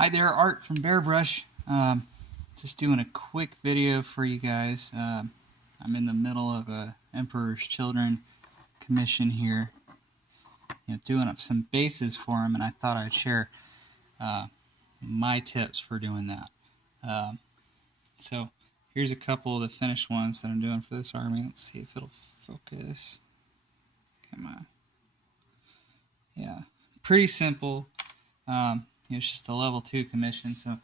Hi there, Art from Bearbrush. Just doing a quick video for you guys. I'm in the middle of a Emperor's Children commission here, doing up some bases for him, and I thought I'd share my tips for doing that. So here's a couple of the finished ones that I'm doing for this army. Let's see if it'll focus. Come on. Yeah, pretty simple. It's just a level 2 commission, so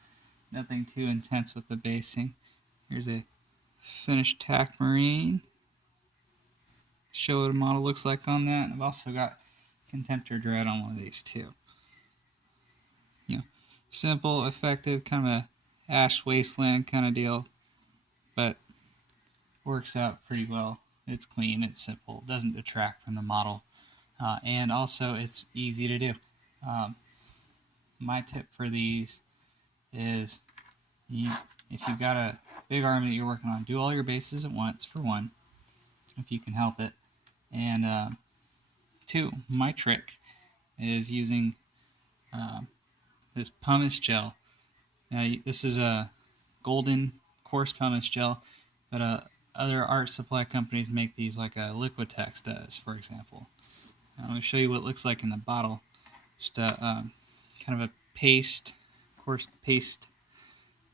nothing too intense with the basing. Here's a finished TAC Marine. Show what a model looks like on that. I've also got Contemptor Dread on one of these too. Simple, effective, kind of a Ash Wasteland kind of deal, but works out pretty well. It's clean, it's simple, doesn't detract from the model, and also it's easy to do. My tip for these is, if you've got a big army that you're working on, do all your bases at once, for one, if you can help it. And two, my trick is using this pumice gel. Now, this is a golden coarse pumice gel, but other art supply companies make these like a Liquitex does, for example. Now, I'm going to show you what it looks like in the bottle. Just a kind of a paste, coarse paste.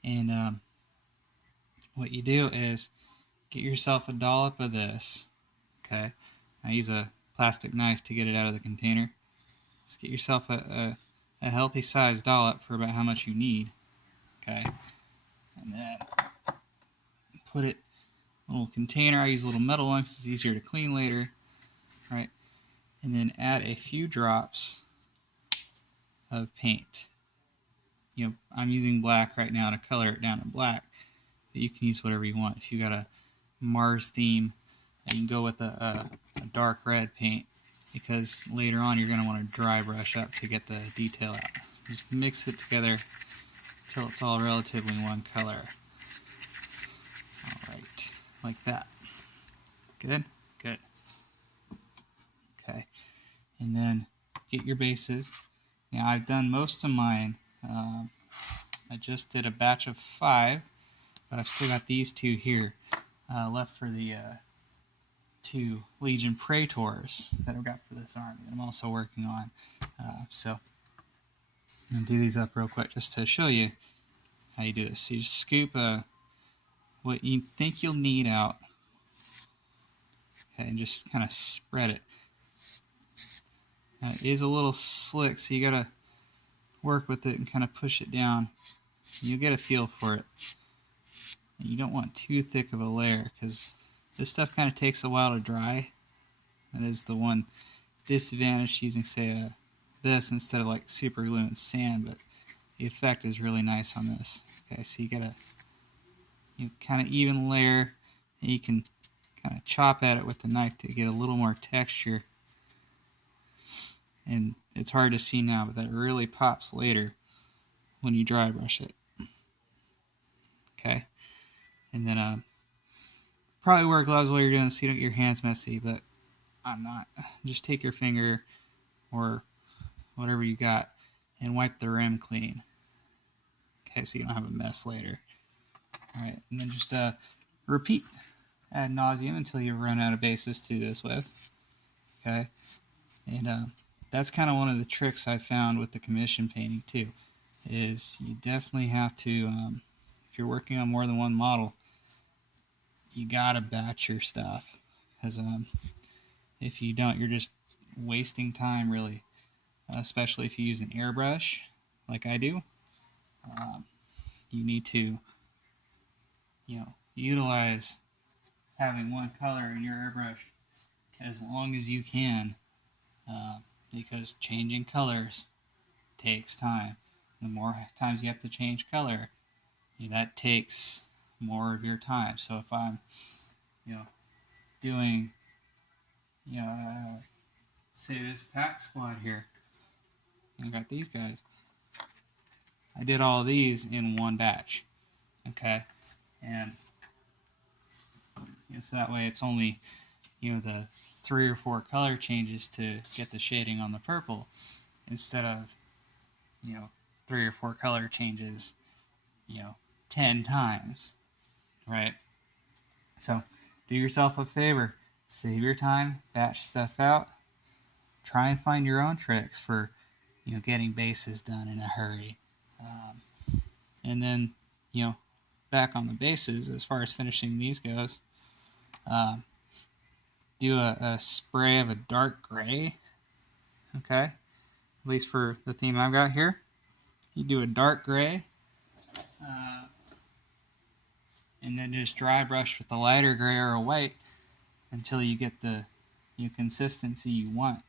And what you do is get yourself a dollop of this. Okay, I use a plastic knife to get it out of the container. Just get yourself a healthy size dollop for about how much you need. Okay, and then put it in a little container. I use a little metal one because it's easier to clean later. Right, and then add a few drops of paint. I'm using black right now to color it down to black, but you can use whatever you want. If you got a Mars theme, you can go with a dark red paint, because later on you're going to want to dry brush up to get the detail out. Just mix it together until it's all relatively one color. Alright, like that. Good? Good. Okay, and then get your bases. Now, I've done most of mine. I just did a batch of 5, but I've still got these 2 here left for the 2 Legion Praetors that I've got for this army that I'm also working on. So I'm going to do these up real quick just to show you how you do this. So you just scoop what you think you'll need out, okay, and just kind of spread it. Now, it is a little slick, so you got to work with it and kind of push it down. You'll get a feel for it. And you don't want too thick of a layer, because this stuff kind of takes a while to dry. That is the one disadvantage to using, say, this instead of like super glue and sand, but the effect is really nice on this. Okay, so you got a kind of even layer, and you can kind of chop at it with the knife to get a little more texture. And it's hard to see now, but that really pops later when you dry brush it. Okay, and then probably wear gloves while you're doing this so you don't get your hands messy, but I'm not. Just take your finger or whatever you got and wipe the rim clean. Okay, so you don't have a mess later. Alright, and then just repeat ad nauseum until you run out of bases to do this with. Okay, and that's kind of one of the tricks I found with the commission painting too, is you definitely have to, if you're working on more than one model, you gotta batch your stuff, because if you don't, you're just wasting time, really, especially if you use an airbrush like I do. You need to utilize having one color in your airbrush as long as you can, because changing colors takes time. The more times you have to change color, that takes more of your time. So if I'm doing say this tax squad here, I got these guys, I did all of these in one batch. Okay, and so that way it's only the 3 or 4 color changes to get the shading on the purple, instead of 3 or 4 color changes, 10 times, right? So do yourself a favor, save your time, batch stuff out, try and find your own tricks for, getting bases done in a hurry. And then, back on the bases, as far as finishing these goes, do a spray of a dark gray, okay? At least for the theme I've got here. You do a dark gray, and then just dry brush with a lighter gray or a white until you get the consistency you want.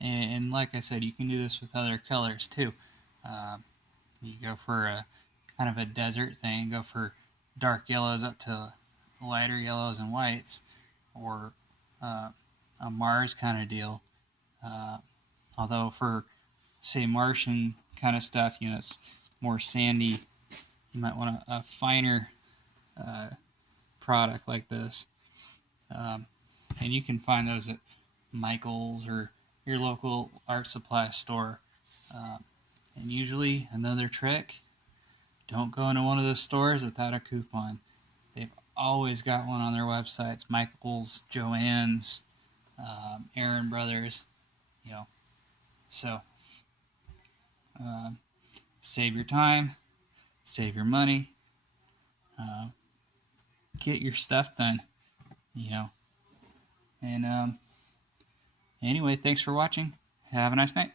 And like I said, you can do this with other colors too. You go for a kind of a desert thing, go for dark yellows up to lighter yellows and whites, or a Mars kind of deal. Although for, say, Martian kind of stuff, it's more sandy. You might want a finer product like this. And you can find those at Michael's or your local art supply store. And usually, another trick, don't go into one of those stores without a coupon. They've always got one on their websites. Michael's, Joann's, Aaron Brothers, So, save your time, save your money, get your stuff done, And anyway, thanks for watching. Have a nice night.